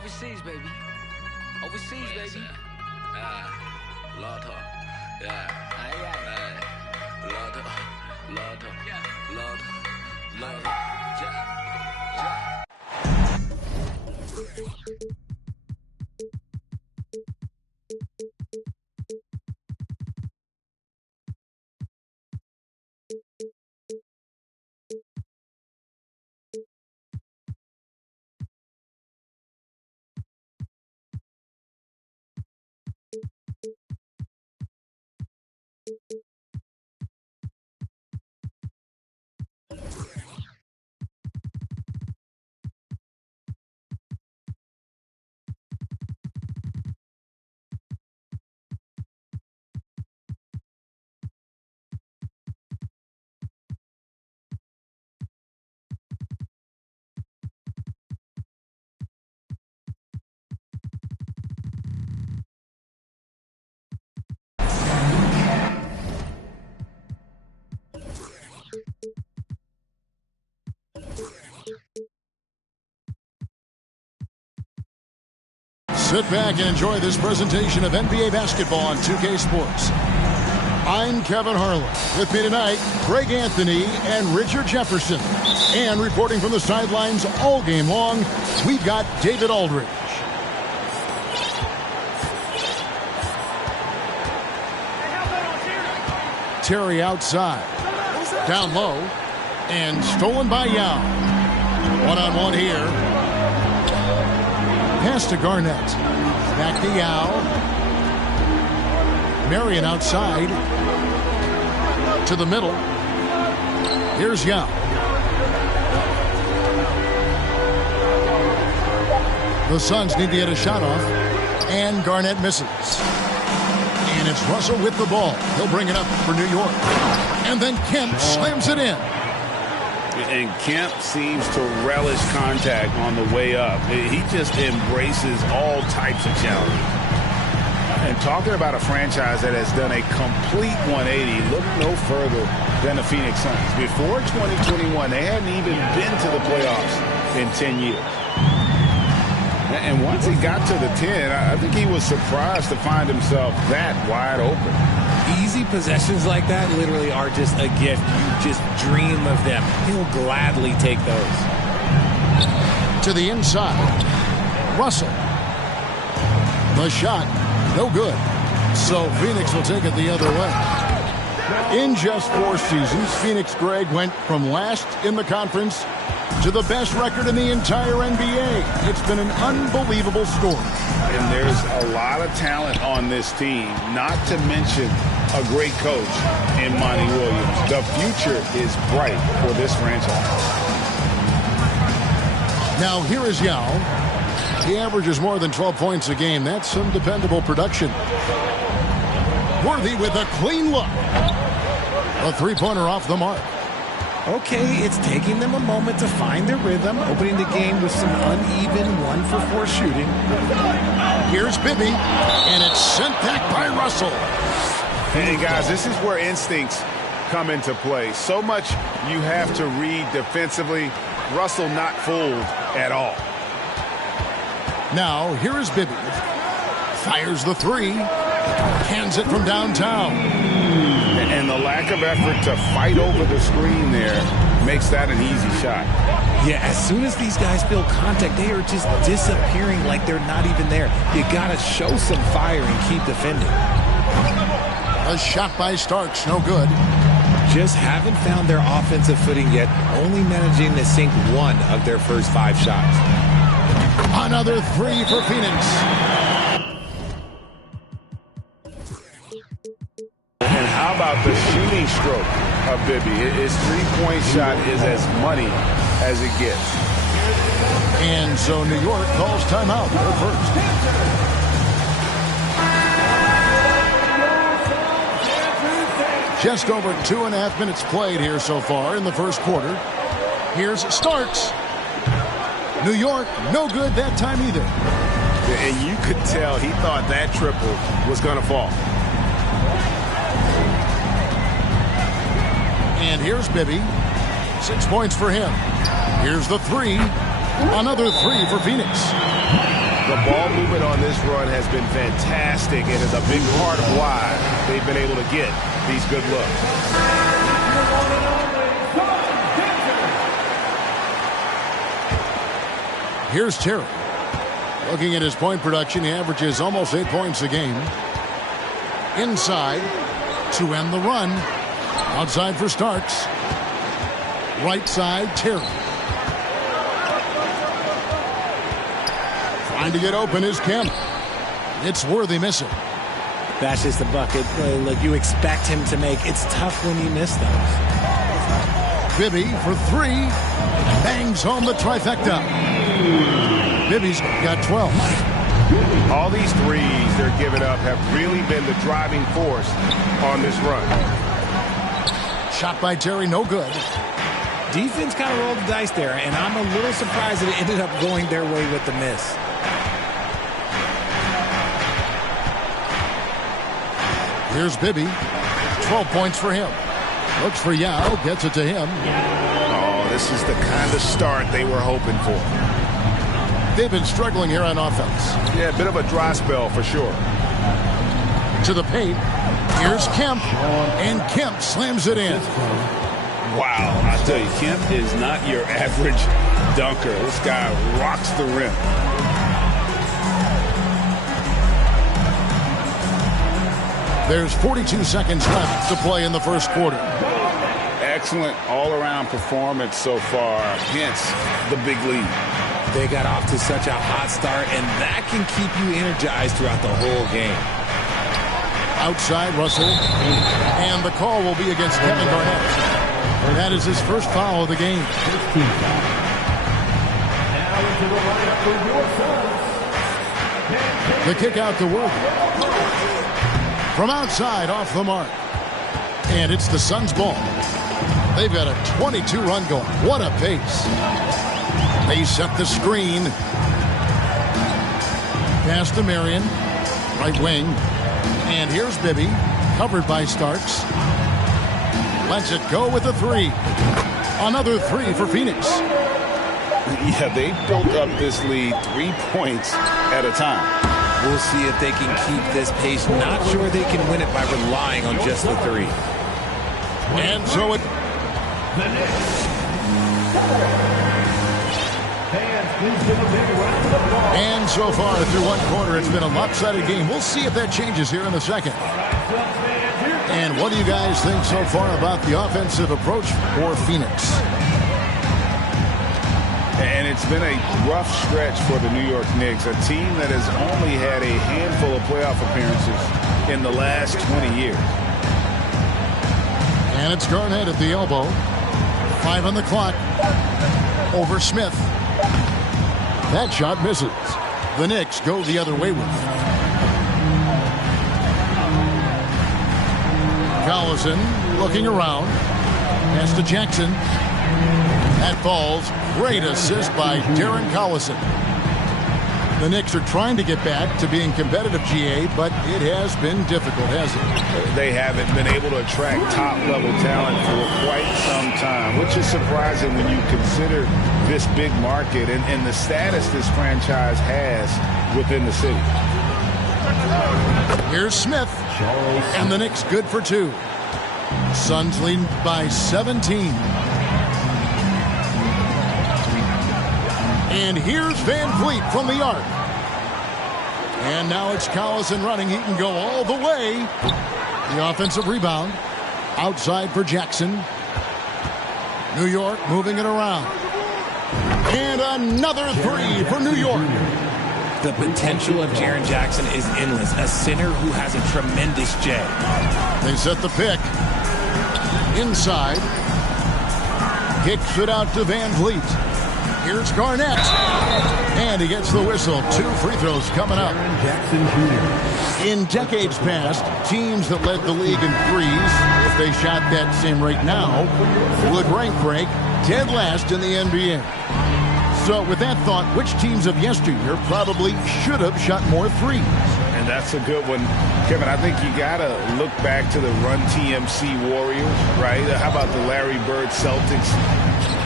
Overseas, baby. Overseas, baby. Lord, yeah. Lord, yeah. Sit back and enjoy this presentation of NBA basketball on 2K Sports. I'm Kevin Harlan. With me tonight, Greg Anthony and Richard Jefferson. And reporting from the sidelines all game long, we've got David Aldridge. Terry outside. Down low. And stolen by Yao. One-on-one here. Pass to Garnett. Back to Yao. Marion outside. To the middle. Here's Yao. The Suns need to get a shot off. And Garnett misses. And it's Russell with the ball. He'll bring it up for New York. And then Kemp slams it in. And Kemp seems to relish contact on the way up. He just embraces all types of challenges. And talking about a franchise that has done a complete 180, look no further than the Phoenix Suns. Before 2021, they hadn't even been to the playoffs in 10 years. And once he got to the 10, I think he was surprised to find himself that wide open. Easy possessions like that literally are just a gift. You just dream of them. He'll gladly take those. To the inside. Russell. The shot, no good. So Phoenix will take it the other way. In just 4 seasons, Phoenix, Greg, went from last in the conference to the best record in the entire NBA. It's been an unbelievable story. And there's a lot of talent on this team, not to mention a great coach in Monty Williams. The future is bright for this franchise. Now here is Yao. He averages more than 12 points a game. That's some dependable production. Worthy with a clean look. A three-pointer off the mark. Okay, it's taking them a moment to find their rhythm, opening the game with some uneven 1-for-4 shooting. Here's Bibby, and it's sent back by Russell. Hey, guys, this is where instincts come into play. So much you have to read defensively. Russell not fooled at all. Now, here is Bibby. Fires the three. Hands it from downtown. And the lack of effort to fight over the screen there makes that an easy shot. Yeah, as soon as these guys feel contact, they are just disappearing like they're not even there. You got to show some fire and keep defending. A shot by Starks, no good. Just haven't found their offensive footing yet, only managing to sink 1 of their first 5 shots. Another 3 for Phoenix. And how about the shooting stroke of Bibby? His three-point shot is as money as it gets. And so New York calls timeout. They're first. Just over 2.5 minutes played here so far in the first quarter. Here's Starks. New York, no good that time either. And you could tell he thought that triple was going to fall. And here's Bibby. 6 points for him. Here's the 3. Another 3 for Phoenix. The ball movement on this run has been fantastic and is a big part of why they've been able to get these good looks. Here's Terry. Looking at his point production, he averages almost 8 points a game. Inside to end the run. Outside for Starks. Right side, Terry. Trying to get open is Kemp. It's Worthy missing. That's just a bucket like you expect him to make. It's tough when you miss those. Bibby for 3. Bangs home the trifecta. Bibby's got 12. All these threes they're giving up have really been the driving force on this run. Shot by Terry, no good. Defense kind of rolled the dice there, and I'm a little surprised that it ended up going their way with the miss. Here's Bibby. 12 points for him. Looks for Yao, gets it to him. Oh, this is the kind of start they were hoping for. They've been struggling here on offense. Yeah, a bit of a dry spell for sure. To the paint. Here's Kemp. And Kemp slams it in. Wow, I tell you, Kemp is not your average dunker. This guy rocks the rim. There's 42 seconds left to play in the first quarter. Excellent all-around performance so far, hence the big lead. They got off to such a hot start, and that can keep you energized throughout the whole game. Outside, Russell. And the call will be against Kevin Garnett. That is his first foul of the game. The kick out to Worthy. From outside, off the mark. And it's the Suns' ball. They've got a 22-run going. What a pace. They set the screen. Pass to Marion. Right wing. And here's Bibby. Covered by Starks. Lets it go with a 3. Another 3 for Phoenix. Yeah, they built up this lead 3 points at a time. We'll see if they can keep this pace. Not sure they can win it by relying on just the 3. And so it... And so far through one quarter, it's been a lopsided game. We'll see if that changes here in the second. And what do you guys think so far about the offensive approach for Phoenix? And it's been a rough stretch for the New York Knicks, a team that has only had a handful of playoff appearances in the last 20 years. And it's Garnett at the elbow. 5 on the clock. Over Smith. That shot misses. The Knicks go the other way with it. Collison looking around. Pass to Jackson. That falls. Great assist by Darren Collison. The Knicks are trying to get back to being competitive, GA, but it has been difficult, hasn't it? They haven't been able to attract top-level talent for quite some time, which is surprising when you consider this big market and the status this franchise has within the city. Here's Smith, and the Knicks good for 2. Suns lead by 17. And here's Van Vliet from the arc. And now it's Collison running. He can go all the way. The offensive rebound. Outside for Jackson. New York moving it around. And another 3 for New York. The potential of Jaren Jackson is endless. A center who has a tremendous J. They set the pick. Inside. Kicks it out to Van Vliet. Here's Garnett. And he gets the whistle. 2 free throws coming up. In decades past, teams that led the league in threes, if they shot that same rate now, would rank break dead last in the NBA. So with that thought, which teams of yesteryear probably should have shot more threes? And that's a good one. Kevin, I think you got to look back to the Run TMC Warriors, right? How about the Larry Bird Celtics?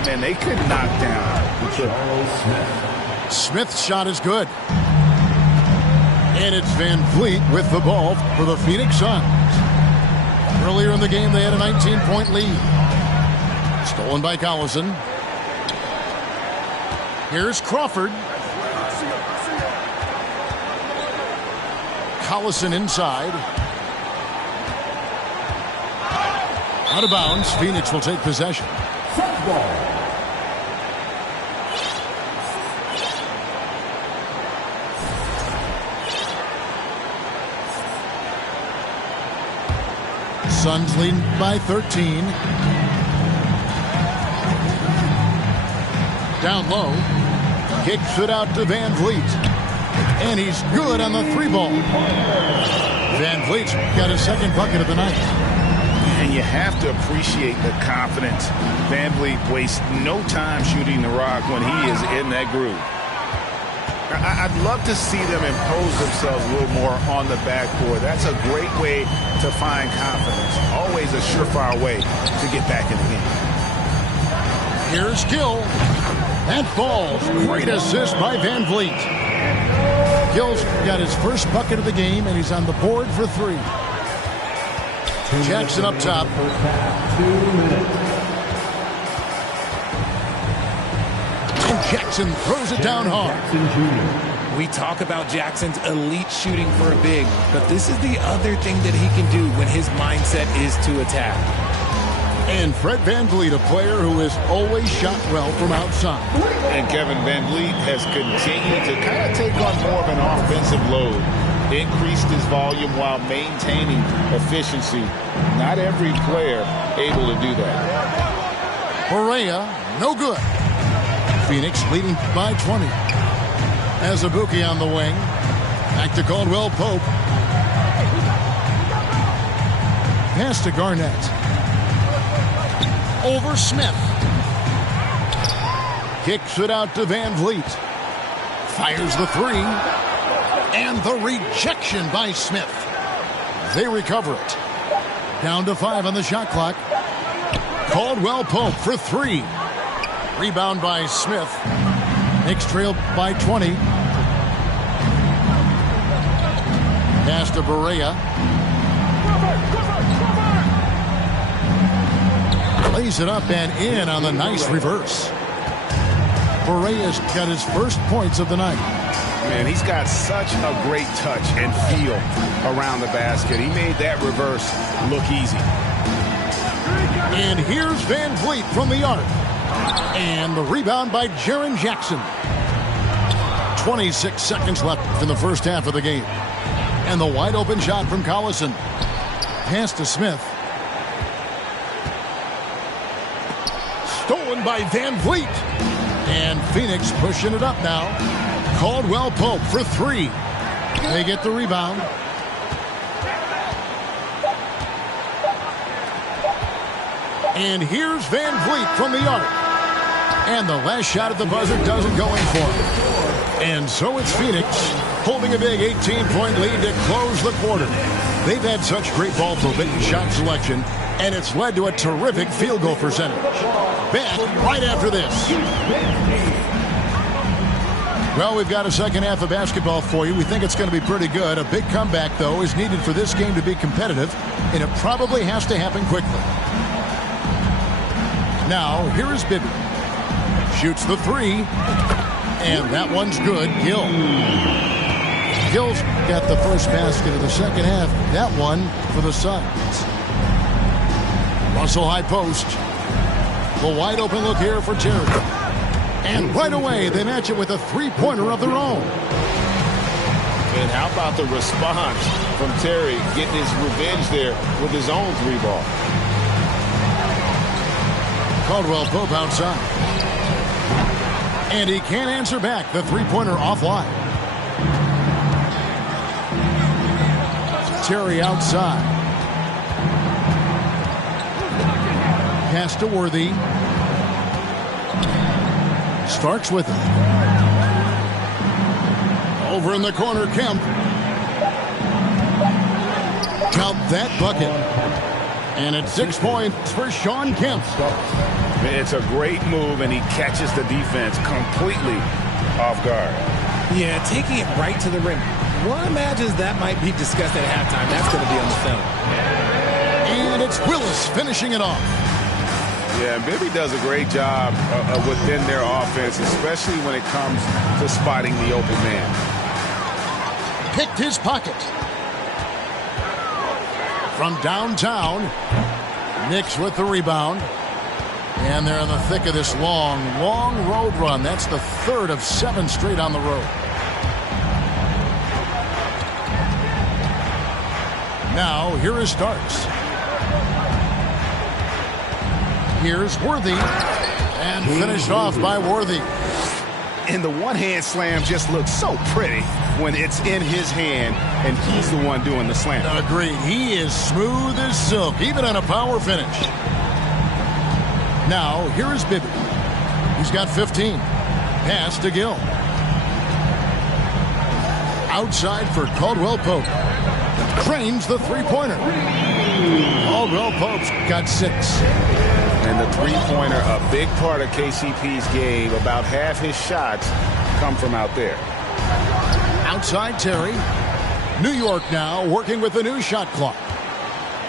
Man, they could knock down the triple. Smith's shot is good. And it's Van Vliet with the ball for the Phoenix Suns. Earlier in the game, they had a 19-point lead. Stolen by Collison. Here's Crawford. Collison inside. Out of bounds. Phoenix will take possession. Suns lead by 13. Down low. Kicks it out to Van Vliet. And he's good on the three ball. Van Vliet's got his second bucket of the night. And you have to appreciate the confidence. Van Vliet wastes no time shooting the rock when he is in that groove. I'd love to see them impose themselves a little more on the backboard. That's a great way to find confidence. Always a surefire way to get back in the game. Here's Gill. That falls. Great assist by Van Vliet. Gill's got his first bucket of the game, and he's on the board for three. Jackson up top. 2 minutes. Jackson throws it down hard. We talk about Jackson's elite shooting for a big, but this is the other thing that he can do when his mindset is to attack. And Fred Van Vliet, a player who has always shot well from outside. And Kevin Van Vliet has continued to kind of take on more of an offensive load. Increased his volume while maintaining efficiency. Not every player able to do that. Correa, no good. Phoenix leading by 20. Azubuike on the wing. Back to Caldwell Pope. Pass to Garnett. Over Smith. Kicks it out to Van Vliet. Fires the three. And the rejection by Smith. They recover it. Down to 5 on the shot clock. Caldwell Pope for three. Rebound by Smith. Knicks trail by 20. Pass to Barea. Lays it up and in on the nice reverse. Barea's got his first points of the night. Man, he's got such a great touch and feel around the basket. He made that reverse look easy. And here's Van Vliet from the arc. And the rebound by Jaren Jackson. 26 seconds left in the first half of the game. And the wide open shot from Collison. Pass to Smith. Stolen by Van Vliet. And Phoenix pushing it up now. Caldwell Pope for three. They get the rebound. And here's Van Vliet from the arc. And the last shot at the buzzer doesn't go in for him. And so it's Phoenix holding a big 18-point lead to close the quarter. They've had such great ball movement and shot selection, and it's led to a terrific field goal percentage. Back right after this. Well, we've got a second half of basketball for you. We think it's going to be pretty good. A big comeback, though, is needed for this game to be competitive, and it probably has to happen quickly. Now, here is Bibby. Shoots the three, and that one's good. Gill. Gill's got the first basket of the second half. That one for the Suns. Russell high post. The wide open look here for Terry. And right away, they match it with a three-pointer of their own. And how about the response from Terry getting his revenge there with his own three ball? Caldwell Pope outside. And he can't answer back. The three-pointer offline. Terry outside. Pass to Worthy. Starks with it. Over in the corner, Kemp. Count that bucket. And it's 6 points for Shawn Kemp. It's a great move, and he catches the defense completely off guard. Yeah, taking it right to the rim. One imagines that might be discussed at halftime. That's going to be on the film. And it's Willis finishing it off. Yeah, Bibby does a great job within their offense, especially when it comes to spotting the open man. Picked his pocket. From downtown, Knicks with the rebound. And they're in the thick of this long road run. That's the third of 7 straight on the road. Now, here is Starks. Here's Worthy. And finished off by Worthy. And the one-hand slam just looks so pretty when it's in his hand and he's the one doing the slam. Agreed. He is smooth as silk, even on a power finish. Now, here is Bibby. He's got 15. Pass to Gill. Outside for Caldwell Pope. Cranes the three-pointer. Caldwell Pope's got 6. And the three-pointer, a big part of KCP's game. About half his shots come from out there. Outside Terry. New York now working with the new shot clock.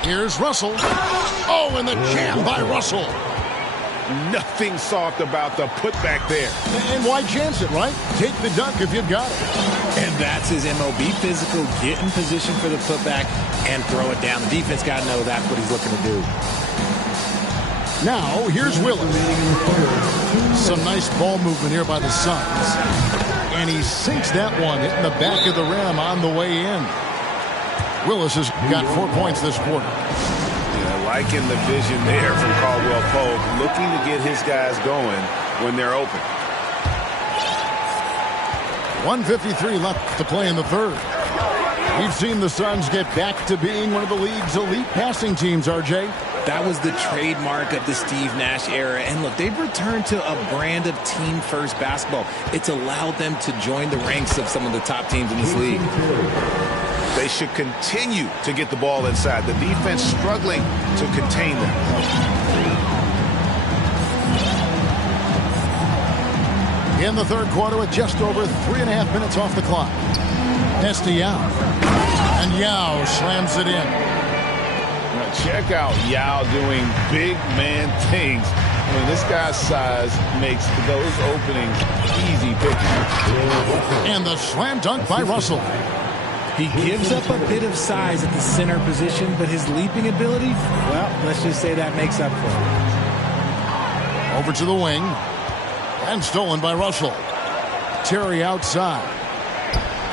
Here's Russell. Oh, and the jam by Russell. Nothing soft about the putback there. And why chance it, right? Take the dunk if you've got it. And that's his MO. Be physical, get in position for the putback, and throw it down. The defense got to know that's what he's looking to do. Now, here's Willis. Some nice ball movement here by the Suns. And he sinks that one, hitting the back of the rim on the way in. Willis has got 4 points this quarter. Liking the vision there from Caldwell Pope, looking to get his guys going when they're open. 1:53 left to play in the third. We've seen the Suns get back to being one of the league's elite passing teams, RJ. That was the trademark of the Steve Nash era. And look, they've returned to a brand of team-first basketball. It's allowed them to join the ranks of some of the top teams in this league. They should continue to get the ball inside. The defense struggling to contain them. In the third quarter with just over 3.5 minutes off the clock. Pass to Yao. And Yao slams it in. Now check out Yao doing big man things. I mean, this guy's size makes those openings easy picking. And the slam dunk by Russell. He gives up a bit of size at the center position, but his leaping ability, well, let's just say that makes up for it. Over to the wing. And stolen by Russell. Terry outside.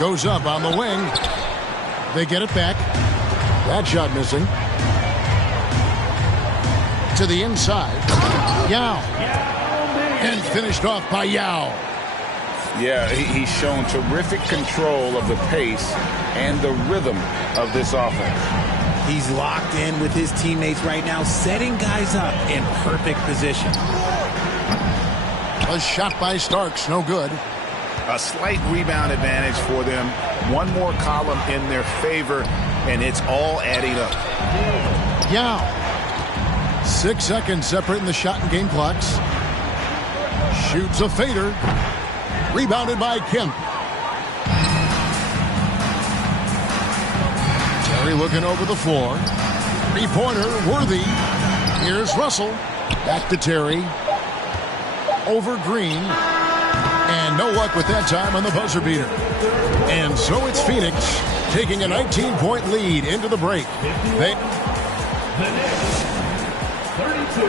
Goes up on the wing. They get it back. That shot missing. To the inside. Yao. And finished off by Yao. Yeah, he's shown terrific control of the pace and the rhythm of this offense. He's locked in with his teammates right now, setting guys up in perfect position. A shot by Starks, no good. A slight rebound advantage for them. One more column in their favor, and it's all adding up. Yao. 6 seconds separating the shot and game clocks. Shoots a fader. Rebounded by Kemp. Terry looking over the floor. Three-pointer, Worthy. Here's Russell. Back to Terry. Over Green. And no luck with that time on the buzzer beater. And so it's Phoenix taking a 19-point lead into the break. The Knicks, 32.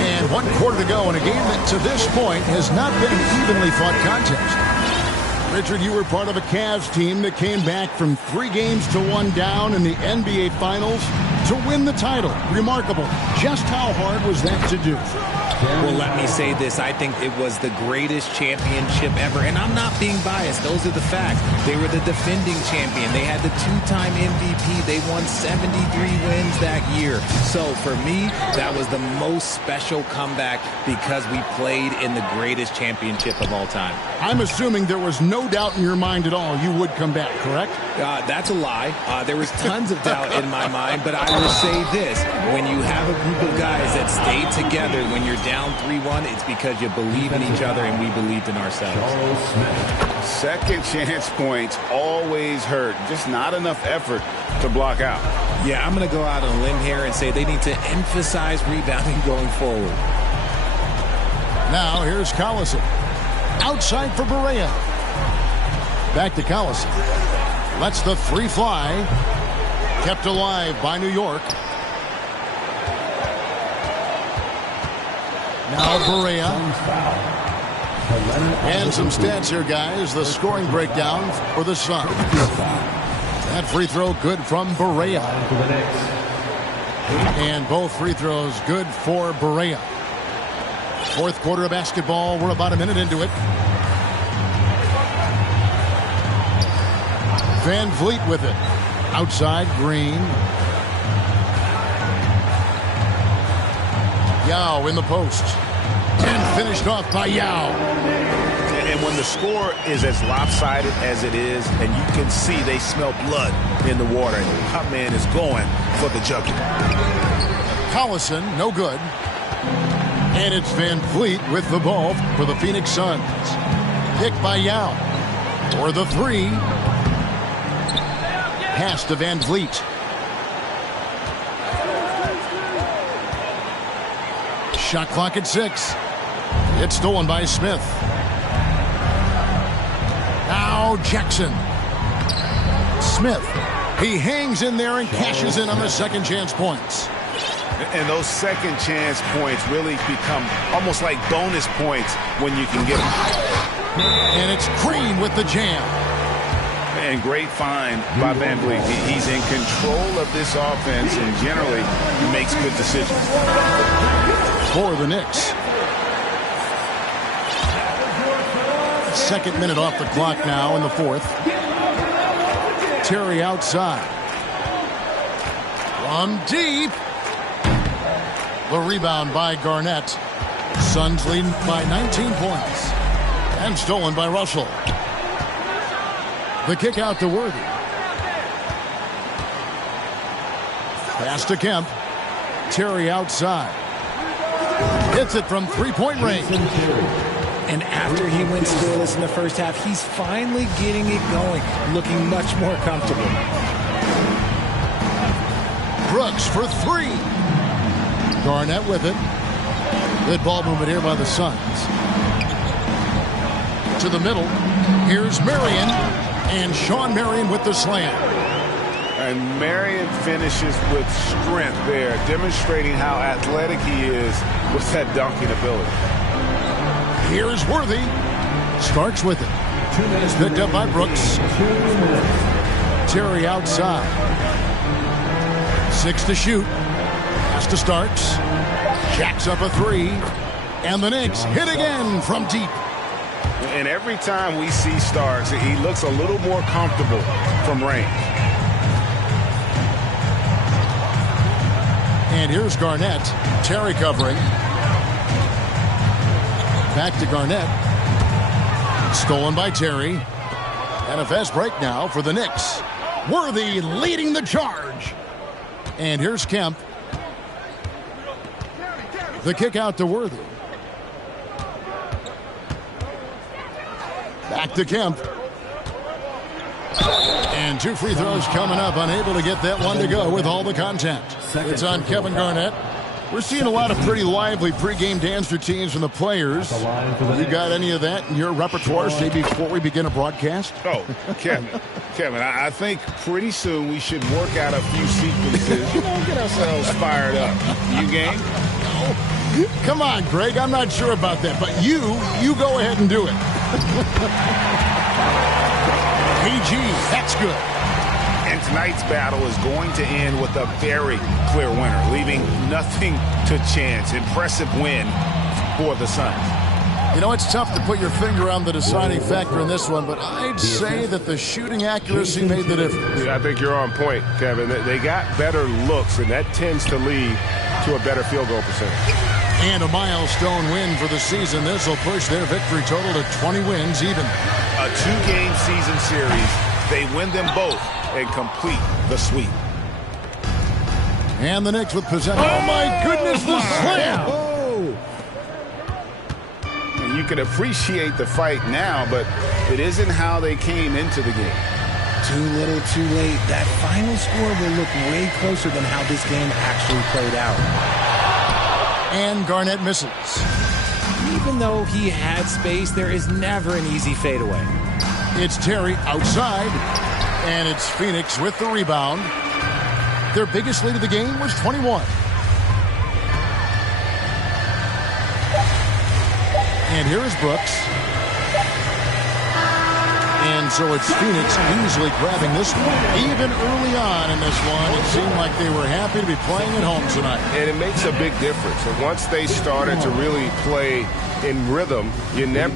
And 1 quarter to go in a game that to this point has not been an evenly fought contest. Richard, you were part of a Cavs team that came back from 3 games to 1 down in the NBA Finals to win the title. Remarkable. Just how hard was that to do? Well, let me say this. I think it was the greatest championship ever. And I'm not being biased. Those are the facts. They were the defending champion. They had the 2-time MVP. They won 73 wins that year. So for me, that was the most special comeback because we played in the greatest championship of all time. I'm assuming there was no doubt in your mind at all you would come back, correct? That's a lie. There was tons of doubt in my mind, but I will say this. When you have a group of guys that stay together when you're down 3-1, it's because you believe in each other and we believed in ourselves. Second chance points always hurt. Just not enough effort to block out. Yeah, I'm going to go out on a limb here and say they need to emphasize rebounding going forward. Now here's Collison. Outside for Berea. Back to Collison. Lets the three fly. Kept alive by New York. Now Berea. And some stats here, guys. The scoring breakdown for the Suns. That free throw good from Berea. And both free throws good for Berea. Fourth quarter of basketball. We're about a minute into it. Van Vliet with it. Outside, Green. Yao in the post. And finished off by Yao. And when the score is as lopsided as it is, and you can see they smell blood in the water, my man is going for the jugular. Collison, no good. And it's Van Vliet with the ball for the Phoenix Suns. Picked by Yao. For the three. Pass to Van Vliet. Shot clock at 6. It's stolen by Smith. Now Jackson. Smith. He hangs in there and cashes in on the second chance points. And those second chance points really become almost like bonus points when you can get them. And it's Green with the jam. And great find by Van Vliet. He's in control of this offense and generally makes good decisions. For the Knicks. Second minute off the clock now in the fourth. Terry outside. From deep. The rebound by Garnett. Suns leading by 19 points. And stolen by Russell. The kick out to Worthy. Pass to Kemp. Terry outside. Hits it from three-point range. And after he went scoreless in the first half, he's finally getting it going, looking much more comfortable. Brooks for three. Garnett with it. Good ball movement here by the Suns. To the middle. Here's Marion. And Sean Marion with the slam. And Marion finishes with strength there, demonstrating how athletic he is with that dunking ability. Here's Worthy. Starks with it. It's picked up by Brooks. Terry outside. 6 to shoot. Pass to Starks. Jacks up a three. And the Knicks hit again from deep. And every time we see Starks, he looks a little more comfortable from range. And here's Garnett. Terry covering. Back to Garnett. Stolen by Terry. And a fast break now for the Knicks. Worthy leading the charge. And here's Kemp. The kick out to Worthy. Back to Kemp. And 2 free throws coming up. Unable to get that one to go with all the content. It's on Kevin Garnett. We're seeing a lot of pretty lively pregame dance routines from the players. You got any of that in your repertoire, say, before we begin a broadcast? Oh, Kevin, I think pretty soon we should work out a few sequences. Get ourselves fired up. You game? Come on, Greg. I'm not sure about that, but you go ahead and do it. PG, that's good. And tonight's battle is going to end with a very clear winner, leaving nothing to chance. Impressive win for the Suns. You know, it's tough to put your finger on the deciding factor in this one, but I'd say that the shooting accuracy made the difference. Yeah, I think you're on point, Kevin. They got better looks, and that tends to lead to a better field goal percentage. And a milestone win for the season. This will push their victory total to 20 wins even. A 2-game season series. They win them both and complete the sweep. And the Knicks with possession. Oh, my goodness, the slam. Oh. And you can appreciate the fight now, but it isn't how they came into the game. Too little, too late. That final score will look way closer than how this game actually played out. And Garnett misses. Even though he had space, there is never an easy fadeaway. It's Terry outside, and it's Phoenix with the rebound. Their biggest lead of the game was 21. And here is Brooks. And so it's Phoenix easily grabbing this one. Even early on in this one, it seemed like they were happy to be playing at home tonight. And it makes a big difference. And once they started to really play in rhythm, you never